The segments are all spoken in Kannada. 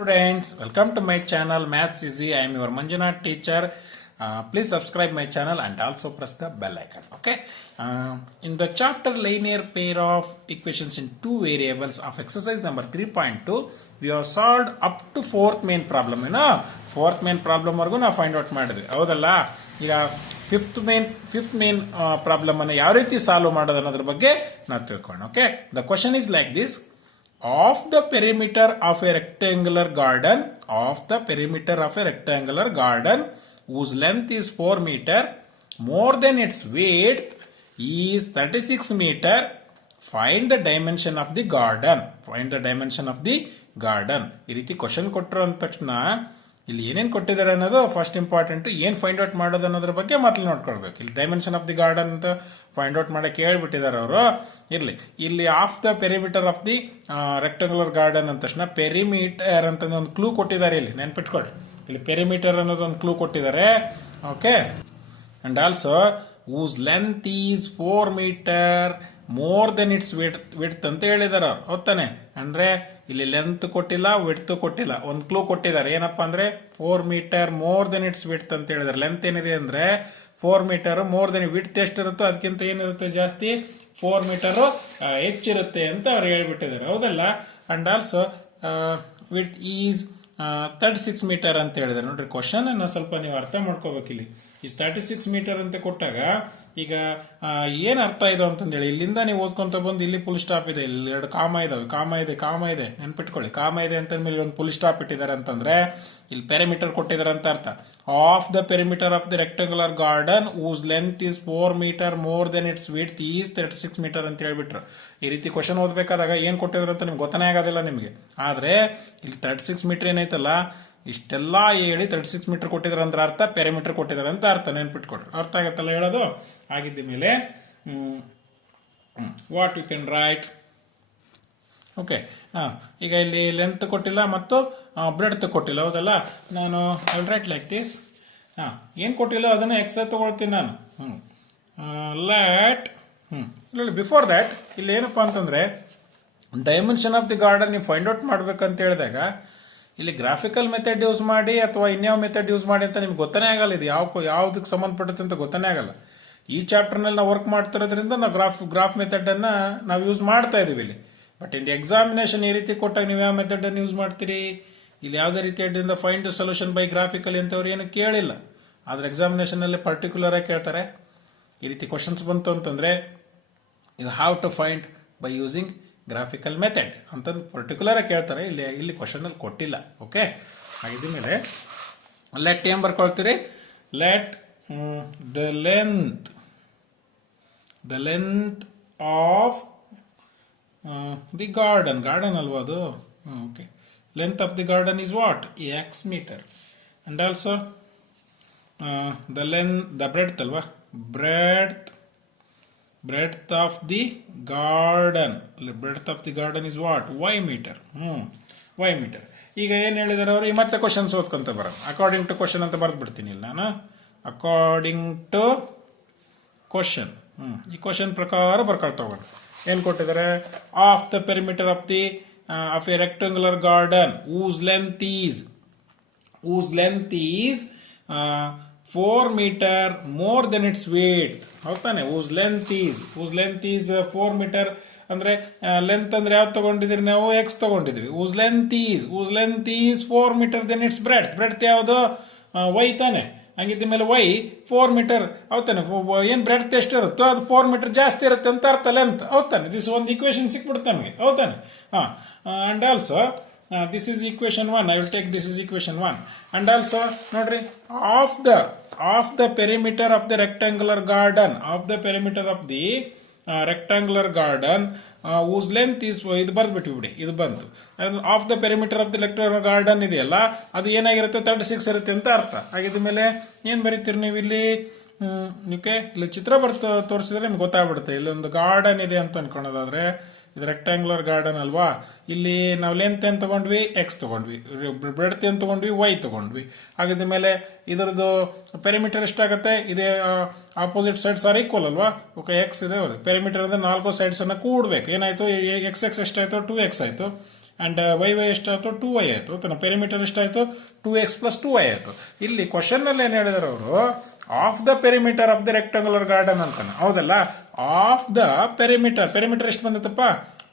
Students, welcome to my channel Maths Easy. I am your Manjunath teacher. Please subscribe my channel and also press the bell icon. Okay. In the chapter linear pair of equations in two variables of exercise number 3.2, we have solved up to fourth main problem. Fourth main problem ವರೆಗೂ ನಾವು ಫೈಂಡ್ ಔಟ್ ಮಾಡಿದ್ವಿ ಹೌದಲ್ಲ. ಈಗ ಫಿಫ್ತ್ ಮೇನ್ ಪ್ರಾಬ್ಲಮ್ ಅನ್ನು ಯಾವ ರೀತಿ ಸಾಲ್ವ್ ಮಾಡೋದು ಅನ್ನೋದ್ರ ಬಗ್ಗೆ ನಾವು ತಿಳ್ಕೊಳ್ಳೋಣ. Okay, the question is like this. Of the perimeter of a rectangular garden, whose length is 4 meter, more than its width is 36 meter, find the dimension of the garden. ಈ ರೀತಿ ಕ್ವಶನ್ ಕೊಟ್ಟರು ಅಂದ ತಕ್ಷಣ ಇಲ್ಲಿ ಏನೇನು ಕೊಟ್ಟಿದ್ದಾರೆ ಅನ್ನೋದು ಫಸ್ಟ್ ಇಂಪಾರ್ಟೆಂಟ್. ಏನ್ ಫೈಂಡ್ ಔಟ್ ಮಾಡೋದು ಅನ್ನೋದ್ರ ಬಗ್ಗೆ ಮೊದಲು ನೋಡ್ಕೊಳ್ಬೇಕು. ಇಲ್ಲಿ ಡೈಮೆನ್ಷನ್ ಆಫ್ ದಿ ಗಾರ್ಡನ್ ಅಂತ ಫೈಂಡ್ ಔಟ್ ಮಾಡಕ್ಕೆ ಹೇಳ್ಬಿಟ್ಟಿದ್ದಾರೆ ಅವರು. ಇಲ್ಲಿ of the perimeter of the rectangular garden ಅಂದ ತಕ್ಷಣ ಪೆರಿಮೀಟರ್ ಅಂತ ಒಂದು ಕ್ಲೂ ಕೊಟ್ಟಿದ್ದಾರೆ. ಇಲ್ಲಿ ನೆನ್ಪಿಟ್ಕೊಳ್ಳಿ, ಇಲ್ಲಿ ಪೆರಿಮೀಟರ್ ಅನ್ನೋದು ಒಂದು ಕ್ಲೂ ಕೊಟ್ಟಿದ್ದಾರೆ. Okay, and also whose length is 4 meter more than its width ಅಂತ ಹೇಳಿದಾರ. ಹೌದಾನೆ, ಅಂದ್ರೆ ಇಲ್ಲಿ ಲೆಂತ್ ಕೊಟ್ಟಿಲ್ಲ, ವಿಡ್ತ್ ಕೊಟ್ಟಿಲ್ಲ, ಒಂದು ಕ್ಲೂ ಕೊಟ್ಟಿದ್ದಾರೆ. ಏನಪ್ಪಾ ಅಂದ್ರೆ 4 metre more than its width ಅಂತ ಹೇಳಿದಾರೆ. ಲೆಂತ್ ಏನಿದೆ ಅಂದ್ರೆ 4 ಮೀಟರ್, ಮೋರ್ ದೆನ್ ವಿಡ್ತ್ ಎಷ್ಟಿರುತ್ತೋ ಅದಕ್ಕಿಂತ ಏನಿರುತ್ತೆ ಜಾಸ್ತಿ, 4 ಮೀಟರ್ ಹೆಚ್ಚಿರುತ್ತೆ ಅಂತ ಅವ್ರು ಹೇಳ್ಬಿಟ್ಟಿದ್ದಾರೆ. ಹೌದಲ್ಲ. And also width is 36 metre ಅಂತ ಹೇಳಿದ್ದಾರೆ. ನೋಡ್ರಿ, ಕ್ವಶನ್ ಅನ್ನ ಸ್ವಲ್ಪ ನೀವು ಅರ್ಥ ಮಾಡ್ಕೋಬೇಕು. ಇಲ್ಲಿ ಈ 36 ಮೀಟರ್ ಅಂತ ಕೊಟ್ಟಾಗ ಈಗ ಏನ್ ಅರ್ಥ ಇದೆ ಅಂತಂದೇಳಿ ಇಲ್ಲಿಂದ ನೀವು ಓದ್ಕೊಂತ ಬಂದು ಇಲ್ಲಿ ಫುಲ್ ಸ್ಟಾಪ್ ಇದೆ, ಇಲ್ಲಿ ಎರಡು ಕಾಮ ಇದಾವೆ, ಕಾಮ ಇದೆ ನೆನ್ಪಿಟ್ಕೊಳ್ಳಿ. ಕಾಮ ಇದೆ ಅಂತ ಮೇಲೆ ಒಂದು ಫುಲ್ ಸ್ಟಾಪ್ ಇಟ್ಟಿದ್ದಾರೆ ಅಂತಂದ್ರೆ ಇಲ್ಲಿ ಪೆರಿಮೀಟರ್ ಕೊಟ್ಟಿದ್ದಾರೆ ಅಂತ ಅರ್ಥ. Of the perimeter of the rectangular garden whose length is 4 meter more than its width is 36 meter ಅಂತ ಹೇಳ್ಬಿಟ್ರು. ಈ ರೀತಿ ಕ್ವಶನ್ ಓದ್ಬೇಕಾದಾಗ ಏನ್ ಕೊಟ್ಟಿದ್ರು ಅಂತ ನಿಮ್ಗೆ ಗೊತ್ತಾನೆ ಆಗೋದಿಲ್ಲ ನಿಮಗೆ. ಆದ್ರೆ ಇಲ್ಲಿ 36 ಮೀಟರ್ ಏನೈತಲ್ಲ, ಇಷ್ಟೆಲ್ಲ ಹೇಳಿ 36 ಮೀಟರ್ ಕೊಟ್ಟಿದ್ದಾರೆ ಅಂದ್ರೆ ಅರ್ಥ ಪೆರಿಮೀಟರ್ ಕೊಟ್ಟಿದ್ದಾರೆ ಅಂತ ಅರ್ಥ. ನೆನ್ಪಿಟ್ಕೊಡ್ರಿ, ಅರ್ಥ ಆಗತ್ತಲ್ಲ ಹೇಳೋದು. ಆಗಿದ್ದ ಮೇಲೆ what you can write. Okay, ಈಗ ಇಲ್ಲಿ ಲೆಂತ್ ಕೊಟ್ಟಿಲ್ಲ ಮತ್ತು ಬ್ರೆಡ್ತ್ ಕೊಟ್ಟಿಲ್ಲ. ಹೌದಲ್ಲ. ನಾನು ಐ ರೈಟ್ ಲೈಕ್ ದಿಸ್. ಏನ್ ಕೊಟ್ಟಿಲ್ಲ ಅದನ್ನ ಎಕ್ಸ್ ತಗೊಳ್ತೀನಿ ನಾನು. ಲೆಟ್ ಬಿಫೋರ್ ದ್ಯಾಟ್ ಇಲ್ಲಿ ಏನಪ್ಪಾ ಅಂತಂದ್ರೆ ಡೈಮೆನ್ಷನ್ ಆಫ್ ದಿ ಗಾರ್ಡನ್ ನೀವು ಫೈಂಡ್ ಔಟ್ ಮಾಡ್ಬೇಕಂತ ಹೇಳಿದಾಗ ಇಲ್ಲಿ ಗ್ರಾಫಿಕಲ್ ಮೆಥಡ್ ಯೂಸ್ ಮಾಡಿ ಅಥವಾ ಇನ್ಯಾವ ಮೆಥಡ್ ಯೂಸ್ ಮಾಡಿ ಅಂತ ನಿಮ್ಗೆ ಗೊತ್ತಾನೆ ಆಗಲ್ಲ. ಇದು ಯಾವ್ದಕ್ಕೆ ಸಂಬಂಧಪಟ್ಟಂತೆ ಅಂತ ಗೊತ್ತಾನೆ ಆಗಲ್ಲ. ಈ ಚಾಪ್ಟರ್ ನಲ್ಲಿ ನಾವು ವರ್ಕ್ ಮಾಡ್ತಿರೋದ್ರಿಂದ ನಾವು ಗ್ರಾಫ್ ಮೆಥಡ್ ಅನ್ನ ನಾವು ಯೂಸ್ ಮಾಡ್ತಾ ಇದೀವಿ ಇಲ್ಲಿ. ಬಟ್ ಇನ್ ದಿ ಎಕ್ಸಾಮಿನೇಷನ್ ಈ ರೀತಿ ಕೊಟ್ಟಾಗ ನೀವು ಯಾವ ಮೆಥಡ್ ಅನ್ನು ಯೂಸ್ ಮಾಡ್ತೀರಿ? ಇಲ್ಲಿ ಯಾವುದೇ ರೀತಿಯಿಂದ find the solution by graphical ಅಂತವ್ರು ಏನು ಕೇಳಿಲ್ಲ. ಆದ್ರೆ ಎಕ್ಸಾಮಿನೇಷನ್ ನಲ್ಲಿ ಪರ್ಟಿಕ್ಯುಲರ್ ಆಗಿ ಕೇಳ್ತಾರೆ. ಈ ರೀತಿ ಕ್ವಶನ್ಸ್ ಬಂತು ಅಂತಂದ್ರೆ ಇದು how to find by using graphical method ಅಂತ ಪರ್ಟಿಕ್ಯುಲರ್ ಆಗಿ ಕೇಳ್ತಾರೆ. ಇಲ್ಲಿ ಕ್ವಶನ್ ಅಲ್ಲಿ ಕೊಟ್ಟಿಲ್ಲ. ಓಕೆ, ಹಾಗಿದ ಮೇಲೆ ಲೆಟ್ ಏನ್ ಬರ್ಕೊಳ್ತೀರಿ? Let the length of the garden ಅಲ್ವಾ ಅದು? Okay, length of the garden is what? X metre. And also the breadth ಅಲ್ವಾ? breadth of the garden is what? y meter. y meter. ಈಗ ಏನ್ ಹೇಳಿದಾರೆ ಅವರು? ಮತ್ತೆ ಕ್ವಶನ್ಸ್ ಓದ್ಕೊಂತ ಬರೋಣ. ಅಕಾರ್ಡಿಂಗ್ ಟು ಕ್ವಶನ್ ಅಂತ ಬರ್ದು ಬಿಡ್ತೀನಿ ಇಲ್ಲಿ ನಾನು. ಅಕಾರ್ಡಿಂಗ್ ಟು ಕ್ವಶನ್, ಈ ಕ್ವಶನ್ ಪ್ರಕಾರ ಬರ್ಕೊಳ್ತಾ ಹೋಗೋಣ. ಏನ್ ಕೊಟ್ಟಿದ್ದಾರೆ? Of the perimeter of a rectangular garden whose length is 4 meter more than its width. ಹೌದಾನೆ? whose length is 4 meter ಅಂದ್ರೆ ಲೆಂತ್ ಅಂದ್ರೆ ಯಾವ್ದು ತಗೊಂಡಿದ್ದೀರಿ ನಾವು? ಎಕ್ಸ್ ತಗೊಂಡಿದ್ವಿ. whose length is 4 meter than its breadth ಯಾವುದು? ವೈ ತಾನೆ. ಹಂಗಿದ್ದ ಮೇಲೆ ವೈ 4 ಮೀಟರ್. ಹೌದಾನೆ? ಏನ್ ಬ್ರೆಡ್ತ್ ಎಷ್ಟು ಇರುತ್ತೋ ಅದು 4 ಮೀಟರ್ ಜಾಸ್ತಿ ಇರುತ್ತೆ ಅಂತ ಅರ್ಥ ಲೆಂತ್. ಹೌದಾನೆ? ದಿಸ್ ಒಂದು ಇಕ್ವೇಶನ್ ಸಿಕ್ಬಿಡುತ್ತೆ ನಮಗೆ. ಹೌದಾನೆ? And also this is equation 1. I will take this is equation 1. And also ನೋಡ್ರಿ, of the perimeter of the rectangular garden whose length is, ಇದು ಬರ್ದ್ಬಿಟ್ಟು ಬಿಡಿ, ಇದು ಬಂತು. Of the perimeter of the rectangular garden ಇದೆಯಲ್ಲ, ಅದು ಏನಾಗಿರುತ್ತೆ? 36 ಇರುತ್ತೆ ಅಂತ ಅರ್ಥ. ಹಾಗಿದ ಮೇಲೆ ಏನ್ ಬರೀತೀರಿ ನೀವು ಇಲ್ಲಿ? ಓಕೆ, ಇಲ್ಲಿ ಚಿತ್ರ ತೋರಿಸಿದ್ರೆ ನಿಮ್ಗೆ ಗೊತ್ತಾಗ್ಬಿಡುತ್ತೆ. ಇಲ್ಲೊಂದು ಗಾರ್ಡನ್ ಇದೆ ಅಂತ ಅನ್ಕೊಳ್ಳೋದಾದ್ರೆ ಇದು ರೆಕ್ಟಾಂಗುಲರ್ ಗಾರ್ಡನ್ ಅಲ್ವಾ? ಇಲ್ಲಿ ನಾವು ಲೆಂತ್ ಏನ್ ತಗೊಂಡ್ವಿ? ಎಕ್ಸ್ ತಗೊಂಡ್ವಿ. ಬ್ರೆಡ್ತ್ ಏನ್ ತಗೊಂಡ್ವಿ? ವೈ ತಗೊಂಡ್ವಿ. ಹಾಗಿದ ಮೇಲೆ ಇದರದ್ದು ಪೆರಿಮೀಟರ್ ಎಷ್ಟಾಗುತ್ತೆ? ಇದೇ ಆಪೋಸಿಟ್ ಸೈಡ್ಸ್ ಆರ್ ಈಕ್ವಲ್ ಅಲ್ವಾ? ಓಕೆ, ಎಕ್ಸ್ ಇದೆ. ಪೆರಿಮೀಟರ್ ಅಂದ್ರೆ 4 ಸೈಡ್ಸ್ ಅನ್ನ ಕೂಡ್ಬೇಕು. ಏನಾಯ್ತು? ಎಕ್ಸ್ ಎಷ್ಟಾಯ್ತು? 2x ಆಯ್ತು. ಆ್ಯಂಡ್ ವೈ ಎಷ್ಟಾಯಿತು 2y ಆಯಿತು ತನ್ನ ಪೆರಿಮೀಟರ್ ಎಷ್ಟಾಯಿತು 2x ಪ್ಲಸ್ 2y ಆಯಿತು. ಇಲ್ಲಿ ಕ್ವಶನ್ನಲ್ಲಿ ಏನು ಹೇಳಿದಾರೆ ಅವರು of the perimeter of the rectangular garden ಅಂತಾನೆ, ಹೌದಲ್ಲ. ಆಫ್ ದ ಪೆರಿಮೀಟರ್ ಎಷ್ಟು ಬಂದತ್ತಪ್ಪ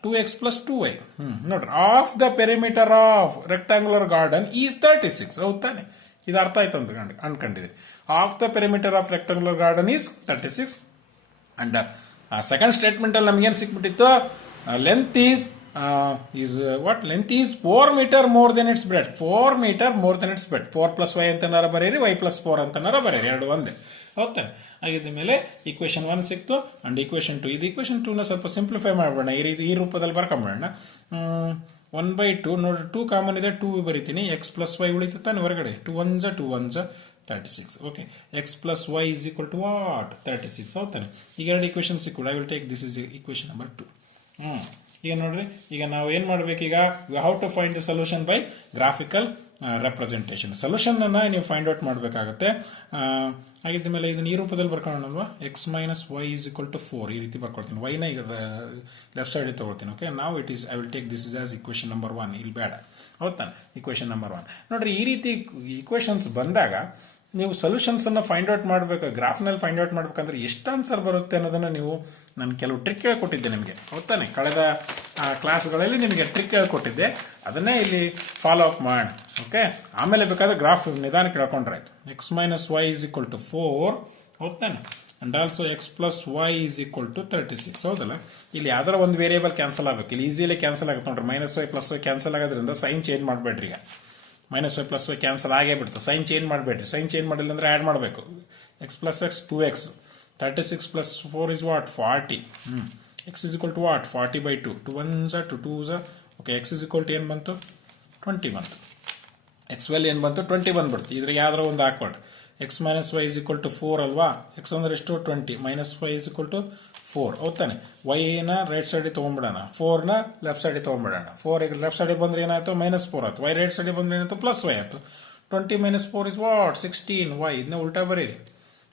2x ಪ್ಲಸ್ 2y. ನೋಡ್ರಿ, of the perimeter of rectangular garden is 36, ಹೌದು ತಾನೆ. ಇದು ಅರ್ಥ ಆಯ್ತು ಅಂತ ಅನ್ಕೊಂಡಿದ್ರಿ. Of the perimeter of rectangular garden is 36. And second statement ಅಲ್ಲಿ ನಮ್ಗೇನು ಸಿಕ್ಬಿಟ್ಟಿತ್ತು, length is length is 4 metre more than its breadth. 4 metre more than its breadth. 4 plus Y ಅಂತನಾರ ಬರೀರಿ, y ಪ್ಲಸ್ 4 ಅಂತನಾರ ಬರೀರಿ, ಎರಡು ಒಂದೇ, ಹೌದಾನೆ. ಆಗಿದ್ದ ಮೇಲೆ ಈಕ್ವೇಶನ್ 1 ಸಿಕ್ತು ಅಂಡ್ ಈಕ್ವೇಶನ್ 2. ಇದು ಈಕ್ವೇಶನ್ 2ನ ಸ್ವಲ್ಪ ಸಿಂಪ್ಲಿಫೈ ಮಾಡೋಣ, ಈ ರೂಪದಲ್ಲಿ ಬರ್ಕೊಂಬಿಡೋಣ. 1/2 ನೋಡ್ರಿ, 2 ಕಾಮನ್ ಇದೆ, 2 ಬರೀತೀನಿ. ಎಕ್ಸ್ ಪ್ಲಸ್ ವೈ ಉಳಿತು ತಾನೆ ಹೊರಗಡೆ, 2 1 36. Okay, x plus Y is equal to what 36, ಹೌದಾನೆ. ಈಗ ಎರಡು ಈಕ್ವೇಶನ್ ಸಿಕ್ಕು. I will take this is equation number 2. ಈಗ ನೋಡ್ರಿ, ಈಗ ನಾವು ಏನು ಮಾಡ್ಬೇಕು, ಈಗ how to find the solution by graphical representation. Solution ಅನ್ನ ನೀವು ಫೈಂಡ್ ಔಟ್ ಮಾಡಬೇಕಾಗತ್ತೆ. ಆಗಿದ್ದ ಮೇಲೆ ಇದನ್ನ ಈ ರೂಪದಲ್ಲಿ ಬರ್ಕೊಳ್ಳೋಣಲ್ವಾ, X minus Y is equal to 4 ಈ ರೀತಿ ಬರ್ಕೊಳ್ತೀನಿ. ವೈನ ಈಗ ಲೆಫ್ಟ್ ಸೈಡ್ ತಗೊಳ್ತೀನಿ. ಓಕೆ, ನಾವು it is I will take this is as equation number 1. ಇಲ್ಲಿ ಬೇಡ, ಹೌದಾನೆ. ಈಕ್ವೇಶನ್ ನಂಬರ್ 1 ನೋಡ್ರಿ, ಈ ರೀತಿ ಈಕ್ವೇಶನ್ಸ್ ಬಂದಾಗ ನೀವು ಸೊಲ್ಯೂಷನ್ಸ್ ಅನ್ನ ಫೈಂಡ್ ಔಟ್ ಮಾಡಬೇಕು. ಗ್ರಾಫ್ನಲ್ಲಿ ಫೈಂಡ್ ಔಟ್ ಮಾಡ್ಬೇಕಂದ್ರೆ ಎಷ್ಟು ಆನ್ಸರ್ ಬರುತ್ತೆ ಅನ್ನೋದನ್ನ ನೀವು, ನಾನು ಕೆಲವು ಟ್ರಿಕ್ ಹೇಳ್ಕೊಟ್ಟಿದ್ದೆ ನಿಮಗೆ, ಹೌದಾನೆ. ಕಳೆದ ಕ್ಲಾಸ್ಗಳಲ್ಲಿ ನಿಮಗೆ ಟ್ರಿಕ್ ಹೇಳ್ಕೊಟ್ಟಿದ್ದೆ, ಅದನ್ನೇ ಇಲ್ಲಿ ಫಾಲೋ ಅಪ್ ಮಾಡಿ. ಓಕೆ, ಆಮೇಲೆ ಬೇಕಾದ್ರೆ ಗ್ರಾಫ್ ನಿಧಾನಕ್ಕೆ ಹೇಳ್ಕೊಂಡ್ರೆ ಆಯ್ತು. X minus Y is equal to 4, ಹೌದಾನೆ. And also X plus Y is equal to 36, ಹೌದಲ್ಲ. ಇಲ್ಲಿ ಯಾವ್ದಾರ ಒಂದು ವೇರಿಯೇಬಲ್ ಕ್ಯಾನ್ಸಲ್ ಆಗಬೇಕು. ಇಲ್ಲಿ ಈಸಿಲಿ ಕ್ಯಾನ್ಸಲ್ ಆಗುತ್ತೆ ನೋಡ್ರಿ. Minus y plus y cancel ಆಗೋದ್ರಿಂದ ಸೈನ್ ಚೇಂಜ್ ಮಾಡಬೇಡ್ರಿ. ಈಗ minus y plus y cancel ಆಗೇ ಬಿಡ್ತು. ಸೈನ್ ಚೇಂಜ್ ಮಾಡಬೇಡ್ರಿ. ಸೈನ್ ಚೇಂಜ್ ಮಾಡಿಲ್ಲ ಅಂದ್ರೆ ಆ್ಯಡ್ ಮಾಡಬೇಕು. X plus x 2x, 36 plus 4 is what 40. X is equal to what 40/2. 2 1s 2 2s. Okay, x is equal to ಏನು ಬಂತು 20 ಬಂತು. ಎಕ್ಸ್ ವ್ಯಾಲ್ಯೂ ಏನು ಬಂತು 20 ಬಂದ್ಬಿಡ್ತು. ಇದ್ರಿಗೆ ಯಾವ್ದಾರ ಒಂದು ಹಾಕೊಳ್ರಿ. X minus Y is equal to 4 ಅಲ್ವಾ. ಎಕ್ಸ್ ಅಂದ್ರೆ ಎಷ್ಟು 20, minus Y is equal to 4, ಹೌದಾನೆ. ವೈನ ರೈಟ್ ಸೈಡಿಗೆ ತೊಗೊಂಡ್ಬಿಡೋಣ, 4ನ ಲೆಫ್ಟ್ ಸೈಡಿಗೆ ತೊಗೊಂಡ್ಬಿಡೋಣ. 4 ಈಗ ಲೆಫ್ಟ್ ಸೈಡಿಗೆ ಬಂದ್ರೆ ಏನಾಯ್ತು -4 ಆಯ್ತು. ವೈ ರೈಟ್ ಸೈಡಿಗೆ ಬಂದ್ರೆ ಏನಾಯ್ತು ಪ್ಲಸ್ ವೈ ಆಯ್ತು. 20 - 4 ಇಸ್ ವಾಟ್ 16. ವೈ ಇದನ್ನ ಉಲ್ಟಾ ಬರೀರಿ,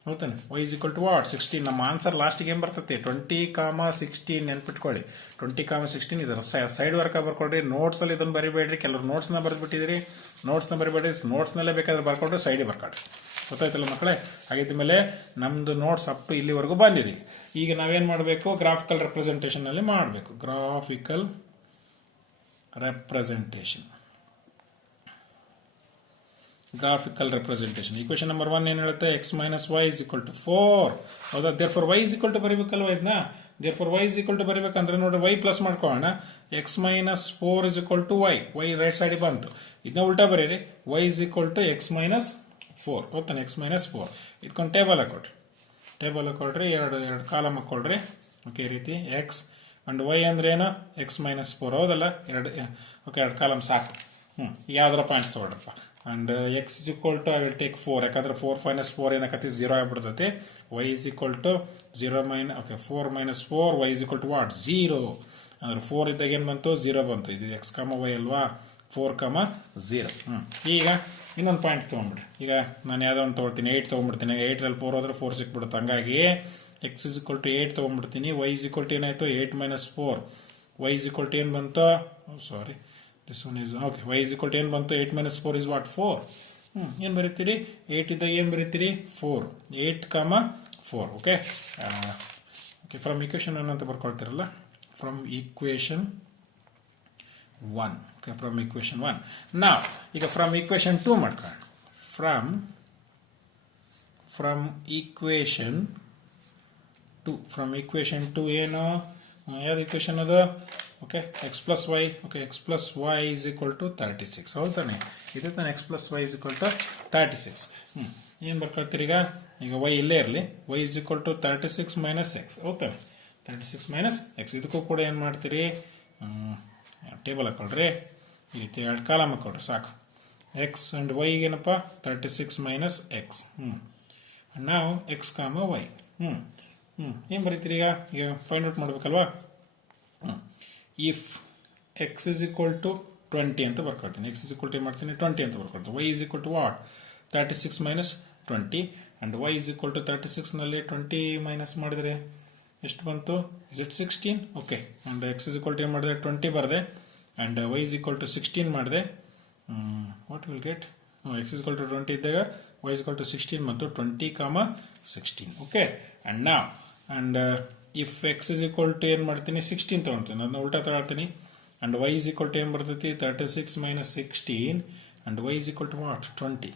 ಹೌದಾನೆ. Y is equal to what 16. ನಮ್ಮ ಆನ್ಸರ್ ಲಾಸ್ಟಿಗೆ ಏನು ಬರ್ತೈತಿ 20, 16 ನೆನ್ಪಿಟ್ಕೊಳ್ಳಿ. 20, 16 ಇದರ ಸೈಡ್ ವರ್ಕ ಬರ್ಕೊಳ್ರಿ. ನೋಟ್ಸಲ್ಲಿ ಇದನ್ನು ಬರಿಬೇಡ್ರಿ. ಕೆಲವರು ನೋಟ್ಸ್ನ ಬರೆದ್ಬಿಟ್ಟಿದ್ದೀರಿ. ನೋಟ್ಸ್ನ ಬರಿಬೇಡ್ರಿ. ನೋಟ್ಸ್ನಲ್ಲೇ ಬೇಕಾದ್ರೆ ಬರ್ಕೊಂಡ್ರೆ ಸೈಡಿಗೆ ಬರ್ಕೊಳ್ರಿ. ಗೊತ್ತಾಯ್ತಲ್ಲ ಮಕ್ಕಳೇ. ಹಾಗಿದ್ದ ಮೇಲೆ ನಮ್ದು ನೋಟ್ಸ್ ಅಪ್ ಟು ಇಲ್ಲಿವರೆಗೂ ಬಂದಿದೆ. ಈಗ ನಾವೇನು ಮಾಡಬೇಕು, ಗ್ರಾಫಿಕಲ್ ರೆಪ್ರೆಸೆಂಟೇಷನ್ ಅಲ್ಲಿ ಮಾಡಬೇಕು. ಗ್ರಾಫಿಕಲ್ ರೆಪ್ರೆಸೆಂಟೇಷನ್ ಈಕ್ವೇಶನ್ ನಂಬರ್ 1 ಏನು ಹೇಳುತ್ತೆ, x minus Y is equal to 4. ಹೌದಾ. There for y is equal to ಬರೀಬೇಕಲ್ವ ಇದನ್ನ. There for y is equal to ಬರೀಬೇಕಂದ್ರೆ ನೋಡಿ, ವೈ ಪ್ಲಸ್ ಮಾಡ್ಕೊಳ್ಳೋಣ. X minus 4 is equal to y. Y right ಸೈಡಿಗೆ ಬಂತು. ಇದನ್ನ ಉಲ್ಟಾ ಬರೀರಿ. Y is equal to x minus 4, ಹೌದಾನೆ. ಎಕ್ಸ್ ಮೈನಸ್ 4 ಇದಕ್ಕೊಂದು ಟೇಬಲ್ ಹಾಕೊಳ್ರಿ. ಎರಡು ಕಾಲಮ್ ಹಾಕೊಳ್ರಿ. ಓಕೆ, ಈ ರೀತಿ ಎಕ್ಸ್ ಅಂಡ್ ವೈ ಅಂದ್ರೆ ಏನು ಎಕ್ಸ್ ಮೈನಸ್ 4, ಹೌದಲ್ಲ. ಎರಡು ಕಾಲಮ್ ಸಾಕು. ಯಾವ್ದಾರ ಪಾಯಿಂಟ್ಸ್ ತಗೊಳ್ರಪ್ಪ. And x is equal to I will take 4, ಯಾಕಂದ್ರೆ 4 - 4 ಏನಕತಿ 0 ಆಗ್ಬಿಡ್ತೈತಿ. Y is equal to 0 - 4 - 4 y is equal to what 0. ಅಂದ್ರೆ 4 ಇದ್ದಾಗ ಏನು ಬಂತು 0 ಬಂತು. ಇದು ಎಕ್ಸ್ ವೈ ಅಲ್ವಾ, 4, 0. ಈಗ ಇನ್ನೊಂದು ಪಾಯಿಂಟ್ ತೊಗೊಂಡ್ಬಿಡ್ರಿ. ಈಗ ನಾನು ಯಾವುದೋ ಒಂದು ತೊಗೊಳ್ತೀನಿ, 8 ತೊಗೊಂಡ್ಬಿಡ್ತೀನಿ. 8ರಲ್ಲಿ 4 ಹೋದ್ರೆ 4 ಸಿಕ್ಬಿಡುತ್ತೆ. ಹಂಗಾಗಿ ಎಕ್ಸ್ ಇಸ್ ಈಕ್ವಲ್ ಟು 8 ತೊಗೊಂಡ್ಬಿಡ್ತೀನಿ. ವೈ ಇಸ್ ಈಕ್ವಲ್ ಟು ಏನಾಯಿತು 8 - 4. ವೈ ಇಸ್ ಈಕ್ವಲ್ ಟು ಏನು ಬಂತು, sorry this one is okay. Y is equal to ಏನು ಬಂತು 8 - 4 ಇಸ್ ವಾಟ್ 4. ಏನು ಬರೀತೀರಿ 8 ಇದ್ದಾಗ ಏನು ಬರೀತೀರಿ 4. 8, 4. ಓಕೆ. ಫ್ರಮ್ ಈಕ್ವೇಶನ್ 1 ಅಂತ ಬರ್ಕೊಳ್ತೀರಲ್ಲ, from equation 1. Okay, from equation 1. Now, ಈಗ from equation 2 ಮಾಡ್ಕೊಳ್ಳೋಣ. From equation 2 ಏನು ಯಾವ್ದು ಈಕ್ವೇಶನ್ ಅದು. Okay, x plus y. Okay, x plus Y is equal to 36, ಹೌದಾನೆ. ಇದು ತಾನೆ x plus Y is equal to 36. ಏನು ಬರ್ಕೊಳ್ತೀರಿ ಈಗ ವೈ ಇಲ್ಲೇ ಇರಲಿ. Y is equal to 36 - x, ಹೌದಾನೆ. 36 - ಎಕ್ಸ್. ಇದಕ್ಕೂ ಕೂಡ ಏನು ಮಾಡ್ತೀರಿ, ಟೇಬಲ್ ಹಾಕೊಳ್ರಿ. ಈ ರೀತಿ ಎರಡು ಕಾಲಮ್ ಹಾಕೊಳ್ರಿ ಸಾಕು. ಎಕ್ಸ್ ಅಂಡ್ ವೈ ಏನಪ್ಪ 36 - ಎಕ್ಸ್. ನಾವು ಎಕ್ಸ್, ವೈ. ಏನು ಬರೀತೀರಿ ಈಗ ಫೈಂಡ್ ಔಟ್ ಮಾಡ್ಬೇಕಲ್ವಾ. If x is equal to 20 ಅಂತ ಬರ್ಕೊಳ್ತೀನಿ. ಎಕ್ಸ್ ಇಸ್ ಈಕ್ವಲ್ ಟು ಏನು ಮಾಡ್ತೀನಿ 20 ಅಂತ ಬರ್ಕೊಳ್ತೀನಿ. Y is equal to what 36 - 20 and y is equal to 36ನಲ್ಲಿ 20 ಮೈನಸ್ ಮಾಡಿದರೆ ಎಷ್ಟು ಬಂತು, is it 16. Okay, and x is equal to ಏನು ಮಾಡಿದೆ 20 ಬರದೆ. And y is equal to 16 ಮಾಡಿದೆ, what will get, x is equal to 20 ಇದ್ದಾಗ y is equal to 16 ಮತ್ತು 20, 16. ಓಕೆ, ಆ್ಯಂಡ್ ನಾವ್ and if x is equal to ಏನು ಮಾಡ್ತೀನಿ 16 ತೊಗೊಳ್ತೀನಿ, ಅದನ್ನ ಉಲ್ಟಾ ತಗೊಳ್ತೀನಿ, and y is equal to ಏನು ಬರ್ತೈತಿ 36 minus 16 and y is equal to what 20.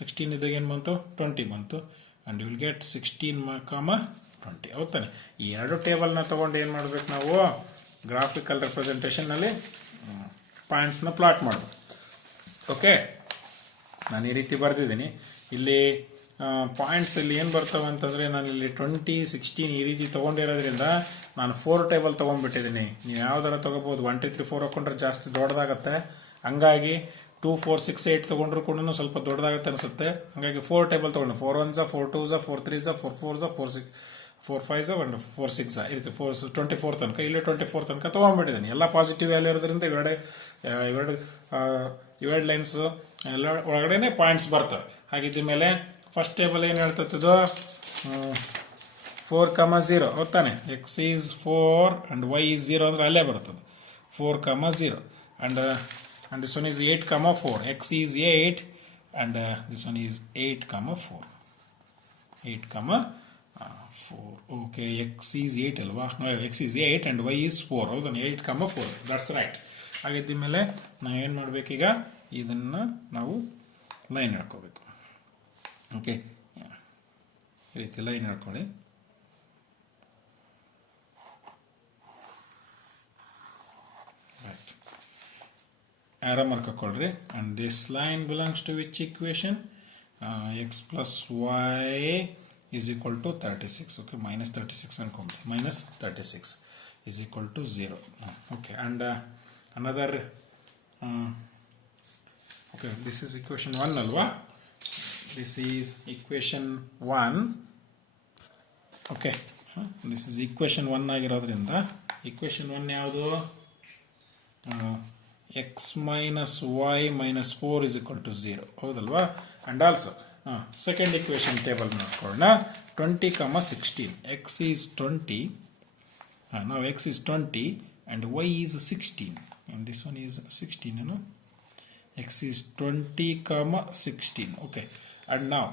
16 ಇದ್ದಾಗ ಏನು ಬಂತು 20 ಬಂತು, ಆ್ಯಂಡ್ ಯು ವಿಲ್ ಗೆಟ್ 16, 20. ಹೌದಾನೆ. ಈ ಎರಡು ಟೇಬಲ್ನ ತೊಗೊಂಡು ಏನು ಮಾಡ್ಬೇಕು ನಾವು ಗ್ರಾಫಿಕಲ್ ರೆಪ್ರೆಸೆಂಟೇಷನ್ನಲ್ಲಿ ಪಾಯಿಂಟ್ಸ್ನ ಪ್ಲಾಟ್ ಮಾಡಬೇಕು. ಓಕೆ, ನಾನು ಈ ರೀತಿ ಬರೆದಿದ್ದೀನಿ. ಇಲ್ಲಿ ಪಾಯಿಂಟ್ಸ್ ಇಲ್ಲಿ ಏನು ಬರ್ತವೆ ಅಂತಂದರೆ, ನಾನು ಇಲ್ಲಿ 20, 16 ಈ ರೀತಿ ತೊಗೊಂಡಿರೋದ್ರಿಂದ ನಾನು 4 ಟೇಬಲ್ ತೊಗೊಂಡ್ಬಿಟ್ಟಿದ್ದೀನಿ. ನೀವು ಯಾವ್ದಾರ ತೊಗೋಬೋದು, 1, 2, 3, 4 ಹಾಕೊಂಡ್ರೆ ಜಾಸ್ತಿ ದೊಡ್ಡದಾಗತ್ತೆ. ಹಂಗಾಗಿ 2, 4, 6, 8 ತೊಗೊಂಡ್ರು ಕೂಡ ಸ್ವಲ್ಪ ದೊಡ್ಡದಾಗುತ್ತೆ ಅನಿಸುತ್ತೆ. ಹಾಗಾಗಿ 4 ಟೇಬಲ್ ತೊಗೊಂಡು 4 1s, 4 2s, 4 3s, 4 4s, 4 6, 4 5s, 4 6 ಈ ರೀತಿ 24 ತನಕ, ಇಲ್ಲಿ 24 ತನಕ ತೊಗೊಂಡ್ಬಿಟ್ಟಿದ್ದೀನಿ. ಎಲ್ಲ ಪಾಸಿಟಿವ್ ವ್ಯಾಲ್ಯೂ ಇರೋದ್ರಿಂದ ಇವೆರಡು ಲೈನ್ಸ್ ಎಲ್ಲ ಒಳಗಡೆನೆ ಪಾಯಿಂಟ್ಸ್ ಬರ್ತವೆ. ಹಾಗಿದ್ದ ಮೇಲೆ ಫಸ್ಟ್ ಟೇಬಲ್ ಏನು ಹೇಳ್ತದ್ದು 4, 0 ಹೌದಾನೆ. x is 4 and y is 0 ಅಂದ್ರೆ ಅಲ್ಲೇ ಬರ್ತದೆ 4, 0 and this one is 8, 4. x is 8 and this one is 8, 4. 8, 4. Okay, x is 8 ಅಲ್ವಾ, x is 8 and y is 4 ಹೌದಾನೆ. 8, 4, that's right. ಹಾಗಿದ್ದ ಮೇಲೆ ನಾವು ಏನು ಮಾಡಬೇಕೀಗ, ಇದನ್ನು ನಾವು ಲೈನ್ ಹಾಕೋಬೇಕು. ಓಕೆ, ಈ ರೀತಿ ಲೈನ್ ಹಾಕೊಳ್ಳಿ. ರೈಟ್, ಆರೋ ಮಾರ್ಕ್ ಹಾಕೊಳ್ರಿ. And this line belongs to which equation, x plus y is equal to 36. Okay, minus 36 ಅನ್ಕೊಂಡ್ರಿ, minus 36 is equal to 0. Okay, and another okay, this is equation 1 alwa. This is equation 1. Okay, this is equation 1 ಆಗಿರೋದ್ರಿಂದ equation 1 ಯಾವುದು, x minus y minus 4 is equal to 0 ಹೌದಲ್ವಾ. and also second equation table ನೋಡ್ಕೊಳ್ಳೋಣ. 20, 16. x is 20. Now x is 20 and y is 16, and this one is 16, you know. X is 20, 16. Okay, and now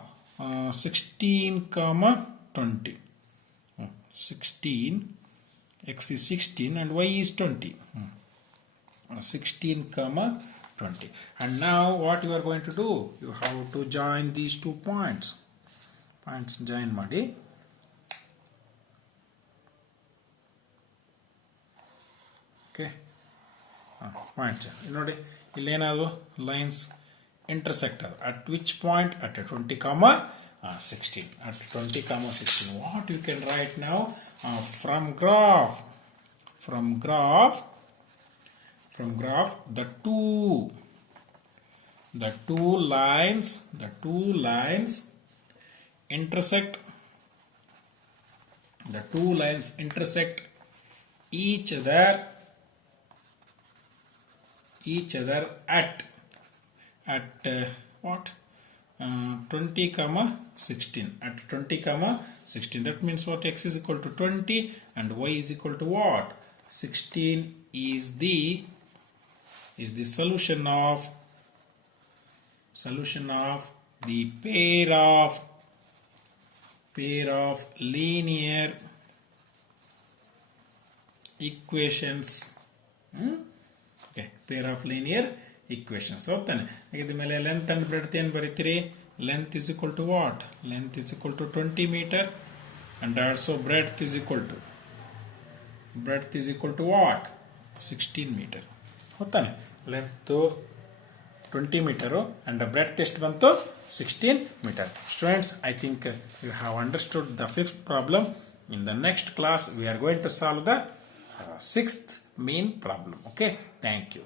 16, 20. 16, x is 16 and y is 20. 16, 20. And now what you are going to do, you have to join these two points. Join ಮಾಡಿ. Okay, ಪಾಯಿಂಟ್ ನೋಡಿ, ಇಲ್ಲೇನಾದ್ರು lines intersector at which point, at 20, 16. At 20, 16. What you can write now, from graph the two lines intersect each other at what, 20, 16. At 20, 16. That means what, x is equal to 20 and y is equal to what, 16 is the solution of the pair of linear equations. Okay, pair of linear equations. ಹೌದಾನೆ. ಹಾಗಿದ್ದ ಮೇಲೆ ಲೆಂತ್ ಅಂಡ್ ಬ್ರೆಡ್ತ್ ಏನು ಬರೀತೀರಿ, length is equal to what, length is equal to 20 meter and also breadth is equal to what, 16 meter. ಹೌದಾನೆ. ಲೆಂತ್ 20 ಮೀಟರು and breadth ಎಷ್ಟು ಬಂತು, 16 meter. Students, I think you have understood the fifth problem. In the next class we are going to solve the sixth main problem. Okay, thank you.